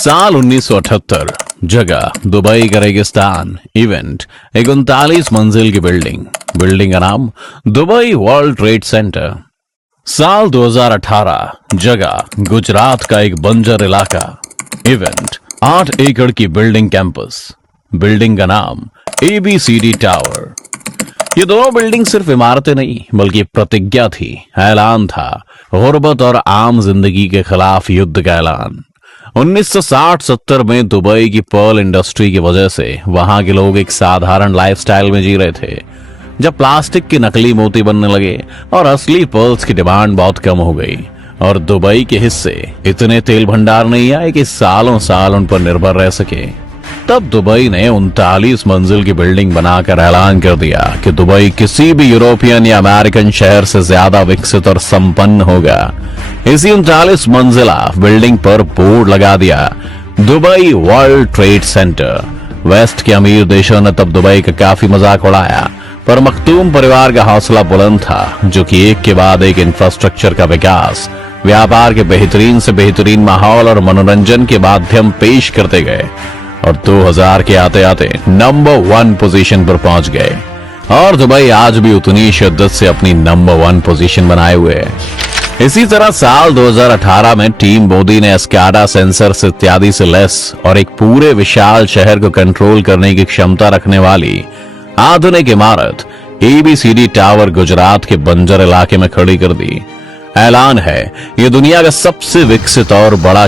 साल 1978, जगह दुबई का रेगिस्तान। इवेंट एक 39 मंजिल की बिल्डिंग का नाम दुबई वर्ल्ड ट्रेड सेंटर। साल 2018, जगह गुजरात का एक बंजर इलाका। इवेंट 8 एकड़ की बिल्डिंग कैंपस। बिल्डिंग का नाम ABCD टावर। ये दोनों बिल्डिंग सिर्फ इमारतें नहीं बल्कि प्रतिज्ञा थी, ऐलान था, गुर्बत और आम जिंदगी के खिलाफ युद्ध का ऐलान। 1960-70 में दुबई की पर्ल इंडस्ट्री की वजह से वहां के लोग एक साधारण लाइफस्टाइल में जी रहे थे। जब प्लास्टिक के नकली मोती बनने लगे और असली पर्ल्स की डिमांड बहुत कम हो गई और दुबई के हिस्से इतने तेल भंडार नहीं आए कि सालों साल उन पर निर्भर रह सके, तब दुबई ने 39 मंजिल की बिल्डिंग बनाकर ऐलान कर दिया कि दुबई किसी भी यूरोपियन या अमेरिकन शहर से ज्यादा विकसित और संपन्न होगा। इसी 39 मंजिला बिल्डिंग पर बोर्ड लगा दिया, Dubai World Trade Centre. West के अमीर देशों ने तब दुबई का काफी मजाक उड़ाया, पर मखतूम परिवार का हौसला बुलंद था, जो कि एक के बाद एक इंफ्रास्ट्रक्चर का विकास, व्यापार के बेहतरीन से बेहतरीन माहौल और मनोरंजन के माध्यम पेश करते गए और 2000 के आते आते नंबर 1 पोजीशन पर पहुंच गए। और दुबई आज भी उतनी शिद्दत से अपनी नंबर 1 पोजीशन बनाए हुए है। इसी तरह साल 2018 में टीम मोदी ने एस्काडा सेंसर्स इत्यादि से लैस और एक पूरे विशाल शहर को कंट्रोल करने की क्षमता रखने वाली आधुनिक इमारत ABCD टावर गुजरात के बंजर इलाके में खड़ी कर दी। ऐलान है, ये दुनिया का सबसे विकसित और बड़ा।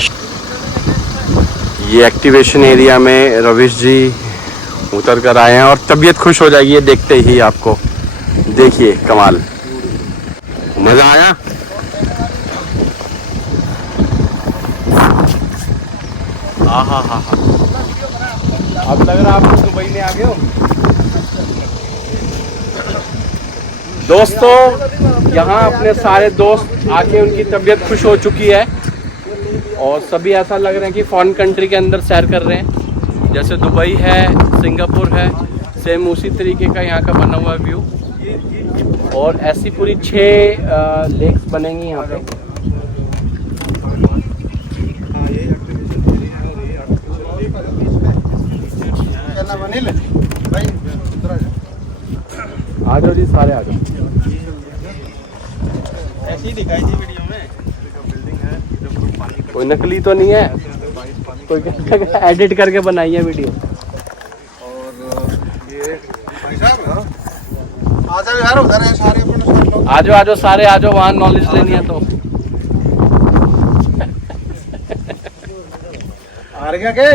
ये एक्टिवेशन एरिया में रविश जी उतर कर आए हैं और तबीयत खुश हो जाएगी ये देखते ही आपको। देखिए कमाल, मजा आया। हा अब लग रहा है आप दुबई में आ गए हो। दोस्तों यहाँ अपने सारे दोस्त आके उनकी तबीयत खुश हो चुकी है और सभी ऐसा लग रहे हैं कि फॉरेन कंट्री के अंदर सैर कर रहे हैं। जैसे दुबई है, सिंगापुर है, सेम उसी तरीके का यहाँ का बना हुआ व्यू। और ऐसी पूरी 6 लेक्स बनेंगी यहाँ पे। आ जाओ जी, सारे आ जाओ। ऐसी ही दिखाई थी वीडियो में। कोई नकली तो नहीं है, कोई एडिट करके बनाई है वीडियो। और ये भाई साहब आ जाओ यार, उधर है सारे अपन। आ जाओ सारे आ जाओ, वहाँ नॉलेज लेनी है तो। आ रहे क्या के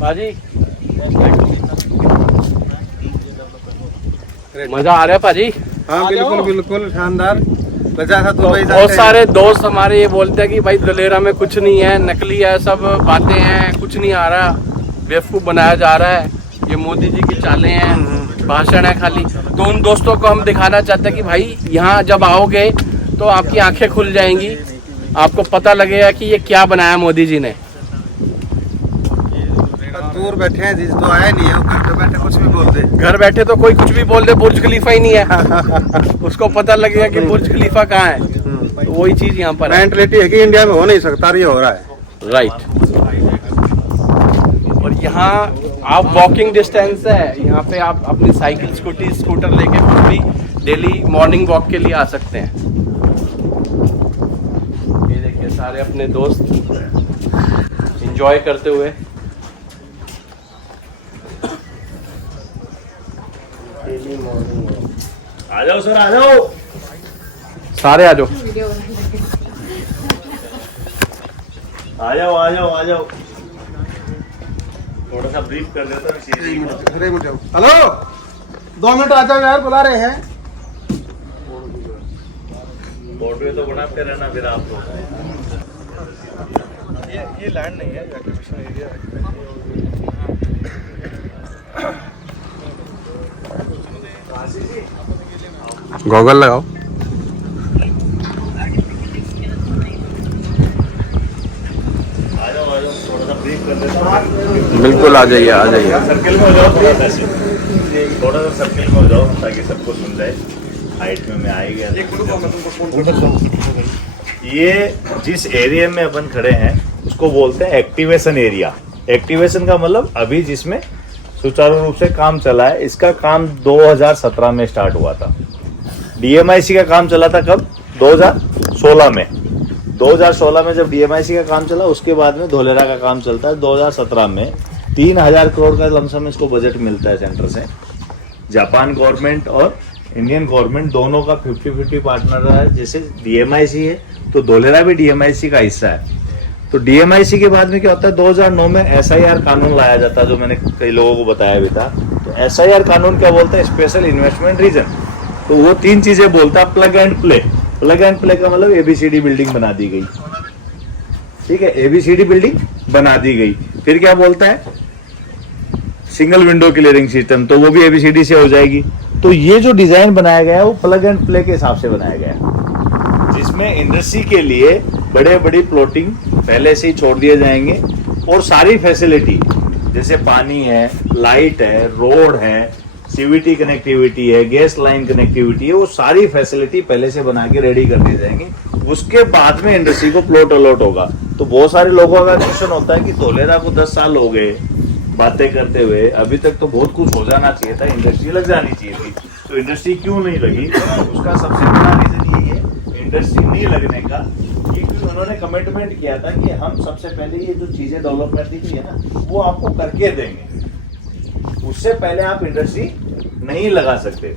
पाजी? मजा आ रहा है पाजी? हाँ बिल्कुल बिल्कुल शानदार। बहुत सारे दोस्त हमारे ये बोलते हैं कि भाई दलेरा में कुछ नहीं है, नकली है, सब बातें हैं, कुछ नहीं आ रहा, बेवकूफ बनाया जा रहा है, ये मोदी जी की चालें हैं, भाषण है खाली। तो उन दोस्तों को हम दिखाना चाहते हैं कि भाई यहाँ जब आओगे तो आपकी आंखें खुल जाएंगी, आपको पता लगेगा कि ये क्या बनाया मोदी जी ने। दूर बैठे हैं जिस तो आया नहीं है, घर बैठे कुछ भी बोल दे। घर बैठे तो कोई कुछ भी बोल दे, बुर्ज खलीफा ही नहीं है। उसको पता लगेगा कि बुर्ज खलीफा कहाँ है। तो वही चीज यहाँ पर मेंटलिटी है कि इंडिया में हो नहीं सकता, ये हो रहा है। राइट। और यहाँ आप वॉकिंग डिस्टेंस है, यहाँ पे आप अपनी साइकिल स्कूटर लेके खुद भी डेली मॉर्निंग वॉक के लिए आ सकते हैं। ये देखिए सारे अपने दोस्त एंजॉय करते हुए। आ जाओ सर, आ जाओ सारे, आ जाओ आ जाओ आ जाओ आ जाओ। थोड़ा सा ब्रीफ कर देता हूँ। हेलो 2 मिनट आ जाओ यार, बुला रहे हैं। बॉर्डर तो बनाते रहना फिर आप लोग। ये लैंड नहीं है, एक्टिवेशन एरिया है। गॉगल लगाओ। बिल्कुल आ जाइए आ जाइए। सर्किल में हो जाओ, थोड़ा सा सर्किल में हो जाओ ताकि सबको सुन जाए। हाइट में मैं आ गया। ये जिस एरिया में अपन खड़े हैं उसको बोलते हैं एक्टिवेशन एरिया। एक्टिवेशन का मतलब अभी जिसमें सुचारू रूप से काम चला है, इसका काम 2017 में स्टार्ट हुआ था। डीएमआईसी का काम चला था कब? 2016 में। 2016 में जब डीएमआईसी का काम चला, उसके बाद में धोलेरा का काम चलता है 2017 में। 3000 करोड़ का लमसम इसको बजट मिलता है सेंटर से। जापान गवर्नमेंट और इंडियन गवर्नमेंट दोनों का 50-50 पार्टनर है। जैसे डीएमआईसी है तो धोलेरा भी डीएमआईसी का हिस्सा है। तो डीएमआईसी के बाद में क्या होता है, 2009 में एसआईआर कानून लाया जाता है, जो मैंने कई लोगों को बताया भी था। तो एसआईआर कानून क्या बोलता है? Special investment region. तो वो 3 चीजें बोलता है, plug and play. Plug and play का मतलब एबीसीडी बिल्डिंग बना दी गई, ठीक है, एबीसीडी बिल्डिंग बना दी गई। फिर क्या बोलता है? सिंगल विंडो क्लियरिंग सिस्टम, तो वो भी एबीसीडी से हो जाएगी। तो ये जो डिजाइन बनाया गया है वो प्लग एंड प्ले के हिसाब से बनाया गया है, जिसमें इंडस्ट्री के लिए बड़े बड़ी प्लॉटिंग पहले से ही छोड़ दिए जाएंगे और सारी फैसिलिटी जैसे पानी है, लाइट है, रोड है, सीवीटी कनेक्टिविटी है, गैस लाइन कनेक्टिविटी है, वो सारी फैसिलिटी पहले से बना के रेडी कर दी जाएंगी। उसके बाद में इंडस्ट्री को प्लॉट अलॉट होगा। तो बहुत सारे लोगों का क्वेश्चन होता है कि धोलेरा को 10 साल हो गए बातें करते हुए, अभी तक तो बहुत कुछ हो जाना चाहिए था, इंडस्ट्री लग जानी चाहिए थी। तो इंडस्ट्री क्यों नहीं लगी? उसका सबसे बड़ा रीजन यही है इंडस्ट्री नहीं लगने का, क्योंकि उन्होंने कमिटमेंट किया था कि हम सबसे पहले ये जो चीजें डेवलपमेंट दिख रही है ना, वो आपको करके देंगे, उससे पहले आप इंडस्ट्री नहीं लगा सकते।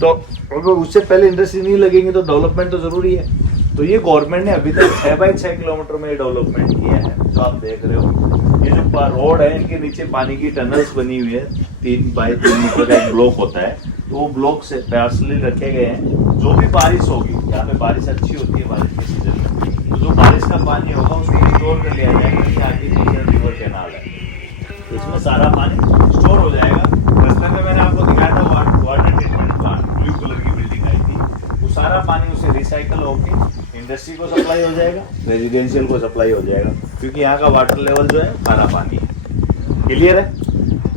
तो अगर उससे पहले इंडस्ट्री नहीं लगेंगे तो डेवलपमेंट तो जरूरी है। तो ये गवर्नमेंट ने अभी तक 6x6 किलोमीटर में डेवलपमेंट किया है, तो आप देख रहे हो। ये जो रोड है, इनके नीचे पानी की टनल्स बनी हुई है, 3x3 मीटर का एक ब्लॉक होता है, तो वो ब्लॉक से पार्सली रखे गए हैं। जो भी बारिश होगी, यहाँ पे बारिश अच्छी होती है बारिश के सीजन में, तो जो बारिश का पानी होगा उसको स्टोर कर लिया जाएगा। कि आर्टिफिशियल रिवर कैनाल है, इसमें सारा पानी स्टोर हो जाएगा। रास्ते में मैंने आपको दिखाया था water treatment plant, blue colour की बिल्डिंग आई थी, वो सारा पानी उसे रिसाइकल होके इंडस्ट्री को सप्लाई हो जाएगा, रेजिडेंशियल को सप्लाई हो जाएगा, क्योंकि यहाँ का वाटर लेवल जो है खारा पानी है। क्लियर है?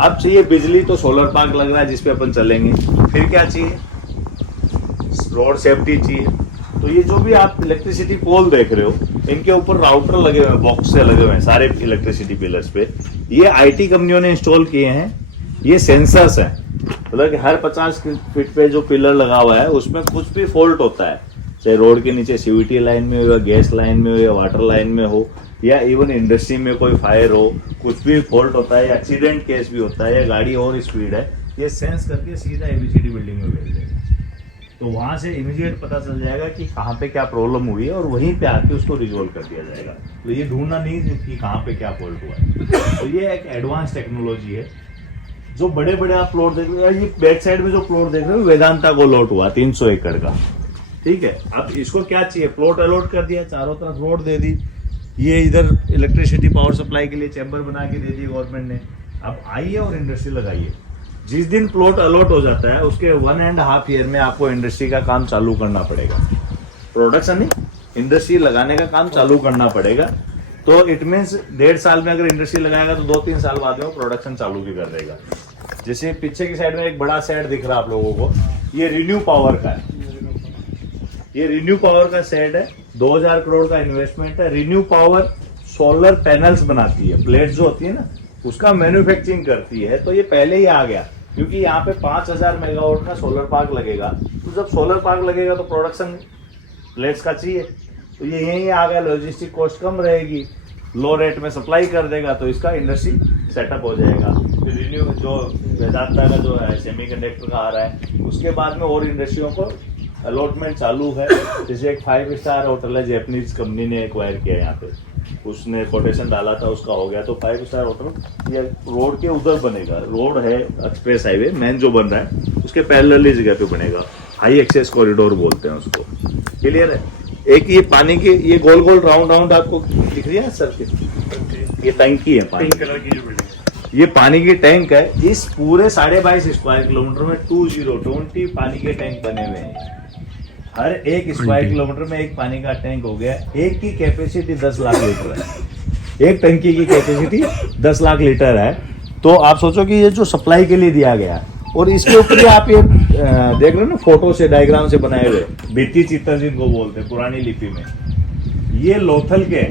अब चाहिए बिजली, तो सोलर पार्क लग रहा है जिसपे अपन चलेंगे। फिर क्या चाहिए? रोड सेफ्टी चाहिए। तो ये जो भी आप इलेक्ट्रिसिटी पोल देख रहे हो, इनके ऊपर राउटर लगे हुए हैं, बॉक्स से लगे हुए हैं सारे इलेक्ट्रिसिटी पिलर्स पे। ये आईटी कंपनियों ने इंस्टॉल किए हैं। ये सेंसर्स हैं, मतलब कि हर 50 फीट पे जो पिलर लगा हुआ है उसमें कुछ भी फॉल्ट होता है, चाहे रोड के नीचे सीवीटी लाइन में हो, या गैस लाइन में हो, या वाटर लाइन में हो, या इवन इंडस्ट्री में कोई फायर हो, कुछ भी फॉल्ट होता है, या एक्सीडेंट केस भी होता है, या गाड़ी और स्पीड है, ये सेंस करके सीधा एबीसीडी बिल्डिंग में भेज देगा। तो वहां से इमीडिएट पता चल जाएगा कि कहाँ पे क्या प्रॉब्लम हुई है, और वहीं पे आके उसको रिजोल्व कर दिया जाएगा। तो ये ढूंढना नहीं कि कहाँ पे क्या फॉल्ट हुआ है। तो ये एक एडवांस टेक्नोलॉजी है। जो बड़े बड़े आप प्लॉट देख रहे हो, ये बैक साइड में जो प्लॉट देख रहे हो, वेदांता को लॉट हुआ 300 एकड़ का, ठीक है। अब इसको क्या चाहिए? प्लॉट अलॉट कर दिया, चारों तरफ रोड दे दी, ये इधर इलेक्ट्रिसिटी पावर सप्लाई के लिए चैम्बर बना के दे दी गवर्नमेंट ने। अब आइए और इंडस्ट्री लगाइए। जिस दिन प्लॉट अलॉट हो जाता है उसके 1.5 ईयर में आपको इंडस्ट्री का काम चालू करना पड़ेगा। प्रोडक्शन नहीं, इंडस्ट्री लगाने का काम चालू करना पड़ेगा। तो इट मीन्स 1.5 साल में अगर इंडस्ट्री लगाएगा तो 2-3 साल बाद में वो प्रोडक्शन चालू भी कर देगा। जैसे पीछे की साइड में एक बड़ा सेट दिख रहा है आप लोगों को, ये रिन्यू पावर का है। ये रिन्यू पावर का सेट है, 2000 करोड़ का इन्वेस्टमेंट है। रिन्यू पावर सोलर पैनल्स बनाती है, प्लेट्स जो होती है ना, उसका मैन्युफैक्चरिंग करती है। तो ये पहले ही आ गया, क्योंकि यहाँ पे 5000 मेगावाट का सोलर पार्क लगेगा। तो जब सोलर पार्क लगेगा तो प्रोडक्शन प्लेट्स का चाहिए, तो ये यहीं आ गया। लॉजिस्टिक कॉस्ट कम रहेगी, लो रेट में सप्लाई कर देगा, तो इसका इंडस्ट्री सेटअप हो जाएगा। फिर रिन्यू जो वेदांता का जो है सेमीकंडक्टर का आ रहा है, उसके बाद में और इंडस्ट्रियों को अलॉटमेंट चालू है। जैसे एक 5 स्टार होटल है, जैपनीज कंपनी ने एक्वायर किया यहाँ पे, उसने कोटेशन डाला था, उसका हो गया। तो 5 स्टार होटल ये रोड के उधर बनेगा। रोड है एक्सप्रेस हाईवे मेन जो बन रहा है, उसके पैरेलल जगह पे बनेगा। हाई एक्सेस कॉरिडोर बोलते हैं उसको। क्लियर है? एक ये पानी की ये गोल गोल राउंड राउंड आपको दिख रही है सर के, ये टंकी है पानी कलर की जो बिल्डिंग है, ये पानी की टैंक है। इस पूरे 22.5 स्क्वायर किलोमीटर में 20 पानी के टैंक बने हुए हैं। हर एक स्क्वायर किलोमीटर में एक पानी का टैंक हो गया। एक की कैपेसिटी 10 लाख लीटर है, एक टंकी की कैपेसिटी 10 लाख लीटर है। तो आप सोचो कि ये जो सप्लाई के लिए दिया गया है, और इसके ऊपर आप ये देख रहे हो ना, फोटो से डायग्राम से बनाए हुए भित्ति चित्र जिनको बोलते हैं पुरानी लिपि में, ये लोथल के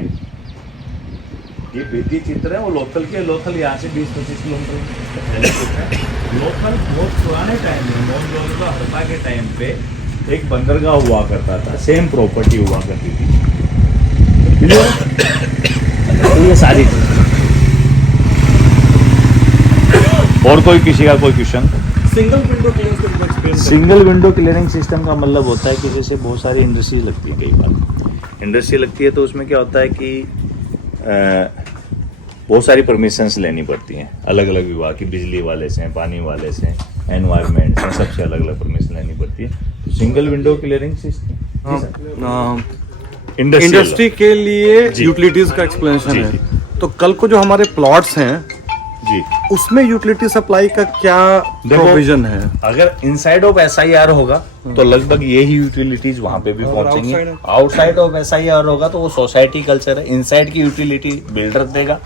ये भित्ति चित्र है, वो लोथल के, लोथल यहाँ से 20-25 किलोमीटर। लोथल बहुत पुराने टाइम में, मोहनजोदड़ो हड़प्पा के टाइम पे एक बंदरगाह हुआ करता था, सेम प्रॉपर्टी हुआ करती थी। तो ये सारी और कोई किसी का कोई question? Single window clearing system का मतलब होता है कि जैसे बहुत सारी इंडस्ट्री लगती है, कई बार इंडस्ट्री लगती है तो उसमें क्या होता है कि बहुत सारी परमिशंस लेनी पड़ती हैं अलग अलग विभाग की, बिजली वाले से, पानी वाले से, एनवायरनमेंट से, सबसे अलग अलग परमिशन लेनी पड़ती है। तो single window clearing system industry के लिए यूटिलिटीज का एक्सप्लेनेशन है। तो कल को जो हमारे प्लॉट्स हैं जी, उसमें यूटिलिटी सप्लाई का क्या प्रोविजन है? अगर इनसाइड ऑफ SIR होगा तो लगभग यही यूटिलिटीज वहां पे भी पहुंचेंगी। आउटसाइड ऑफ SIR होगा तो वो सोसाइटी कल्चर है। इनसाइड की यूटिलिटी बिल्डर देगा,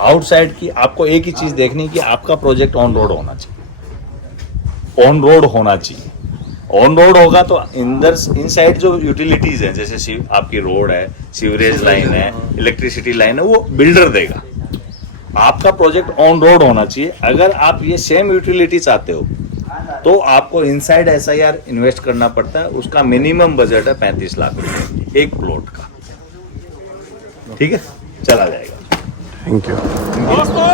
आउटसाइड की आपको एक ही चीज देखनी कि आपका प्रोजेक्ट ऑन रोड होना चाहिए, ऑन रोड होना चाहिए। ऑन रोड होगा तो इनसाइड जो यूटिलिटीज है, जैसे आपकी रोड है, सीवरेज लाइन है, इलेक्ट्रिसिटी लाइन है, वो बिल्डर देगा। आपका प्रोजेक्ट ऑन रोड होना चाहिए। अगर आप ये सेम यूटिलिटी चाहते हो तो आपको इनसाइड SIR इन्वेस्ट करना पड़ता है। उसका मिनिमम बजट है 35 लाख रुपए एक प्लॉट का। ठीक है, चला जाएगा। Thank you. दोस्तों,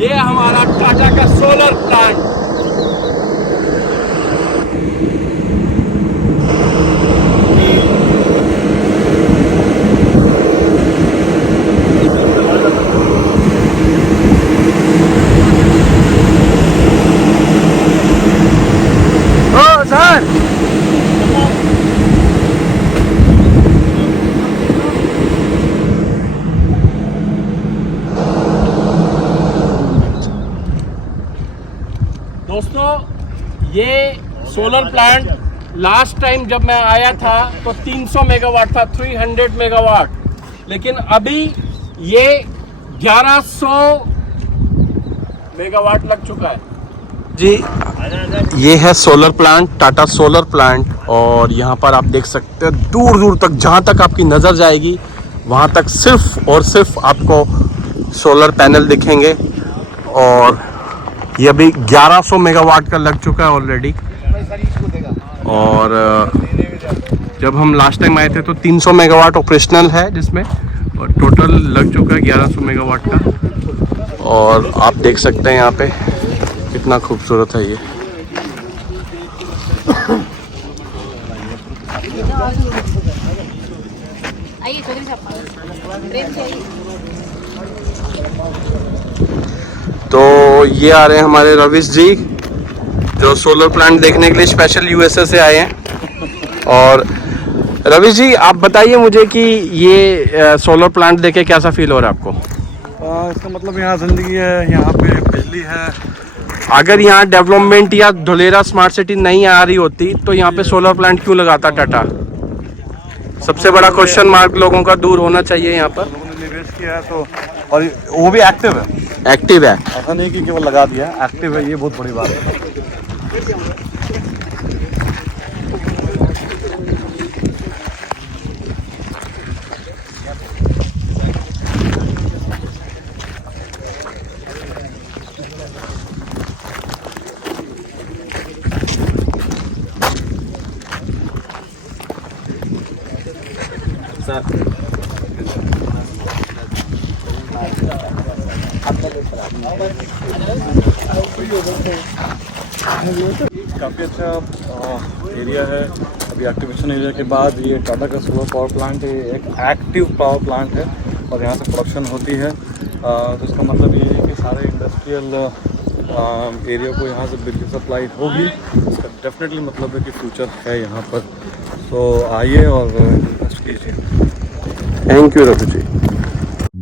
ये हमारा टाटा का सोलर प्लांट। दोस्तों, ये सोलर प्लांट लास्ट टाइम जब मैं आया था तो 300 मेगावाट था, 300 मेगावाट, लेकिन अभी ये 1100 मेगावाट लग चुका है। जी, ये है solar plant, Tata solar plant. और यहाँ पर आप देख सकते हैं दूर दूर तक, जहाँ तक आपकी नज़र जाएगी वहाँ तक सिर्फ और सिर्फ आपको सोलर पैनल दिखेंगे। और ये अभी 1100 मेगावाट का लग चुका है ऑलरेडी। और जब हम लास्ट टाइम आए थे तो 300 मेगावाट ऑपरेशनल है जिसमें, और टोटल लग चुका है 1100 मेगावाट का। और आप देख सकते हैं यहाँ पे कितना खूबसूरत है ये। आइए चौधरी साहब, प्रेम से आइए। तो ये आ रहे हैं हमारे रविश जी, जो सोलर प्लांट देखने के लिए स्पेशल USA से आए हैं। और रविश जी, आप बताइए मुझे कि ये सोलर प्लांट देखे कैसा फील हो रहा है आपको? इसका मतलब यहाँ जिंदगी है, यहाँ पे बिजली है। अगर यहाँ डेवलपमेंट या धुलेरा स्मार्ट सिटी नहीं आ रही होती तो यहाँ पे सोलर प्लांट क्यों लगाता टाटा? सबसे बड़ा क्वेश्चन मार्क लोगों का दूर होना चाहिए यहाँ पर। लोगों ने निवेश किया है तो, और वो भी एक्टिव है, एक्टिव है। ऐसा नहीं कि केवल लगा दिया, एक्टिव है, ये बहुत बड़ी बात है। काफ़ी अच्छा एरिया है। अभी एक्टिवेशन एरिया के बाद ये टाटा का सोलर पावर प्लांट एक एक्टिव पावर प्लांट है और यहाँ से प्रोडक्शन होती है। तो इसका मतलब ये है कि सारे इंडस्ट्रियल एरिया को यहाँ से बिजली सप्लाई होगी। इसका डेफिनेटली मतलब है कि फ्यूचर है यहाँ पर। तो आइए और इन्वेस्ट कीजिए। Thank you Ravi ji.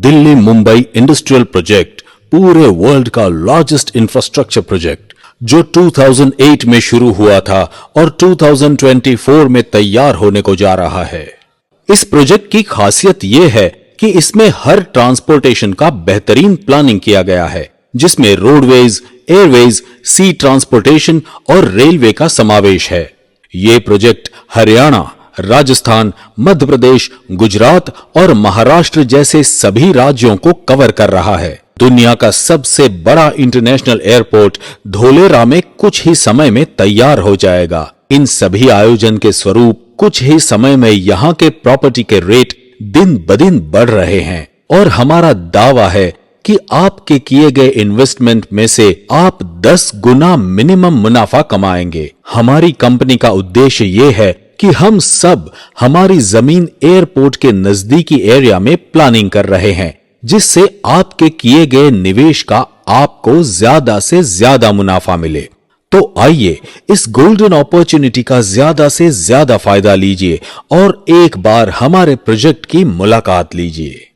Delhi Mumbai industrial project पूरे वर्ल्ड का लार्जेस्ट इंफ्रास्ट्रक्चर प्रोजेक्ट जो 2008 में शुरू हुआ था और 2024 में तैयार होने को जा रहा है। इस प्रोजेक्ट की खासियत यह है कि इसमें हर ट्रांसपोर्टेशन का बेहतरीन प्लानिंग किया गया है, जिसमें रोडवेज, एयरवेज, सी ट्रांसपोर्टेशन और रेलवे का समावेश है। ये प्रोजेक्ट हरियाणा, राजस्थान, मध्य प्रदेश, गुजरात और महाराष्ट्र जैसे सभी राज्यों को कवर कर रहा है। दुनिया का सबसे बड़ा इंटरनेशनल एयरपोर्ट धोलेरा में कुछ ही समय में तैयार हो जाएगा। इन सभी आयोजन के स्वरूप कुछ ही समय में यहाँ के प्रॉपर्टी के रेट दिन ब दिन बढ़ रहे हैं और हमारा दावा है कि आपके किए गए इन्वेस्टमेंट में से आप 10 गुना मिनिमम मुनाफा कमाएंगे। हमारी कंपनी का उद्देश्य ये है कि हम सब हमारी जमीन एयरपोर्ट के नजदीकी एरिया में प्लानिंग कर रहे हैं, जिससे आपके किए गए निवेश का आपको ज्यादा से ज्यादा मुनाफा मिले। तो आइए इस गोल्डन अपॉर्चुनिटी का ज्यादा से ज्यादा फायदा लीजिए और एक बार हमारे प्रोजेक्ट की मुलाकात लीजिए।